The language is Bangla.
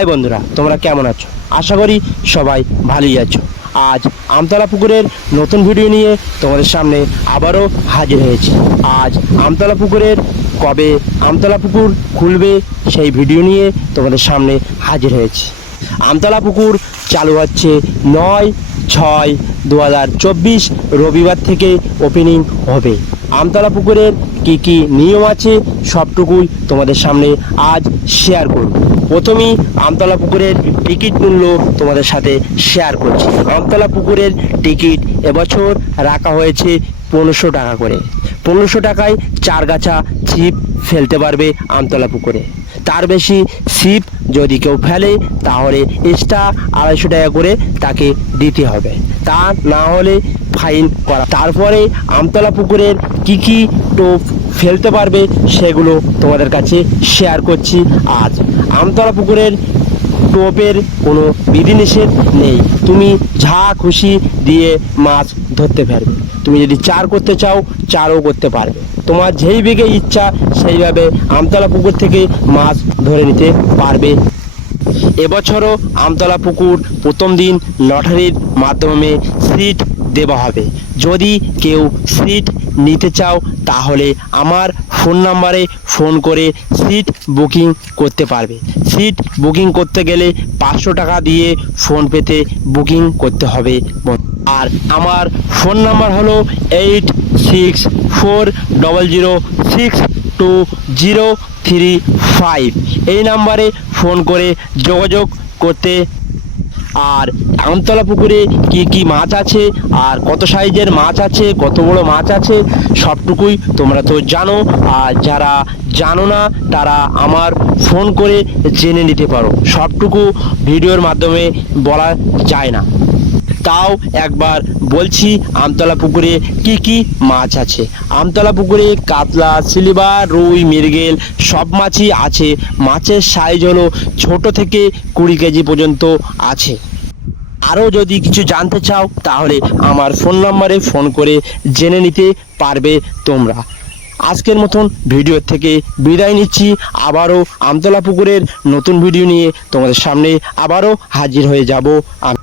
হাই বন্ধুরা, তোমরা কেমন আছো? আশা করি সবাই ভালোই আছো। আজ আমতলা পুকুরের নতুন ভিডিও নিয়ে তোমাদের সামনে আবারও হাজির হয়েছি। আজ আমতলা পুকুরের কবে আমতলা পুকুর খুলবে সেই ভিডিও নিয়ে তোমাদের সামনে হাজির হয়েছি। আমতলা পুকুর চালু হচ্ছে নয় ছয় দু রবিবার থেকে ওপেনিং হবে। আমতলা পুকুরের কি কি নিয়ম আছে সবটুকুই তোমাদের সামনে আজ শেয়ার করব। প্রথমেই আমতলা পুকুরের টিকিট মূল্য তোমাদের সাথে শেয়ার করছি। আমতলা পুকুরের টিকিট এবছর রাখা হয়েছে পনেরোশো টাকা করে। পনেরোশো টাকায় চার গাছা ছিপ ফেলতে পারবে আমতলা পুকুরে। তার বেশি ছিপ যদি কেউ ফেলে, তাহলে এক্সট্রা আড়াইশো টাকা করে তাকে দিতে হবে। তা না হলে ফাইন করা। তারপরে আমতলা পুকুরের কি কি টোপ ফেলতে পারবে সেগুলো তোমাদের কাছে শেয়ার করছি আজ। আমতলা পুকুরের টোপের কোনো বিধিনিষেধ নেই। তুমি যা খুশি দিয়ে মাছ ধরতে পারবে। তুমি যদি চার করতে চাও, চারও করতে পারবে। তোমার যেই বেগে ইচ্ছা সেইভাবে আমতলা পুকুর থেকে মাছ ধরে নিতে পারবে। এবছরও আমতলা পুকুর প্রথম দিন লটারির মাধ্যমে সিট দেওয়া হবে। যদি কেউ সিট নিতে চাও, তাহলে আমার ফোন নাম্বারে ফোন করে সিট বুকিং করতে পারবে। সিট বুকিং করতে গেলে পাঁচশো টাকা দিয়ে ফোন পেতে বুকিং করতে হবে। আর আমার ফোন নাম্বার হলো eight six four double zero six two zero three five এই নাম্বারে ফোন করে যোগাযোগ করতে আর আমতলা পুকুরে কি কি মাছ আছে? আর কত সাইজের মাছ আছে? কত বড় মাছ আছে? সবটুকুই তোমরা তো জানো। আর যারা জানো না, তারা আমার ফোন করে জেনে নিতে পারো। সবটুকু ভিডিওর মাধ্যমে বলা যায় না। তাও একবার বলছি, আমতলা পুকুরে কি কি মাছ আছে? আমতলা পুকুরে কাতলা, সিলভার, রুই, মৃগেল সব মাছই আছে। মাছের সাইজ হলো ছোট থেকে কুড়ি কেজি পর্যন্ত আছে। আরও যদি কিছু জানতে চাও, তাহলে আমার ফোন নাম্বারে ফোন করে জেনে নিতে পারবে তোমরা। আজকের মতন ভিডিও থেকে বিদায় নিচ্ছি। আবারও আমতলা পুকুরের নতুন ভিডিও নিয়ে তোমাদের সামনে আবারও হাজির হয়ে যাব আমি।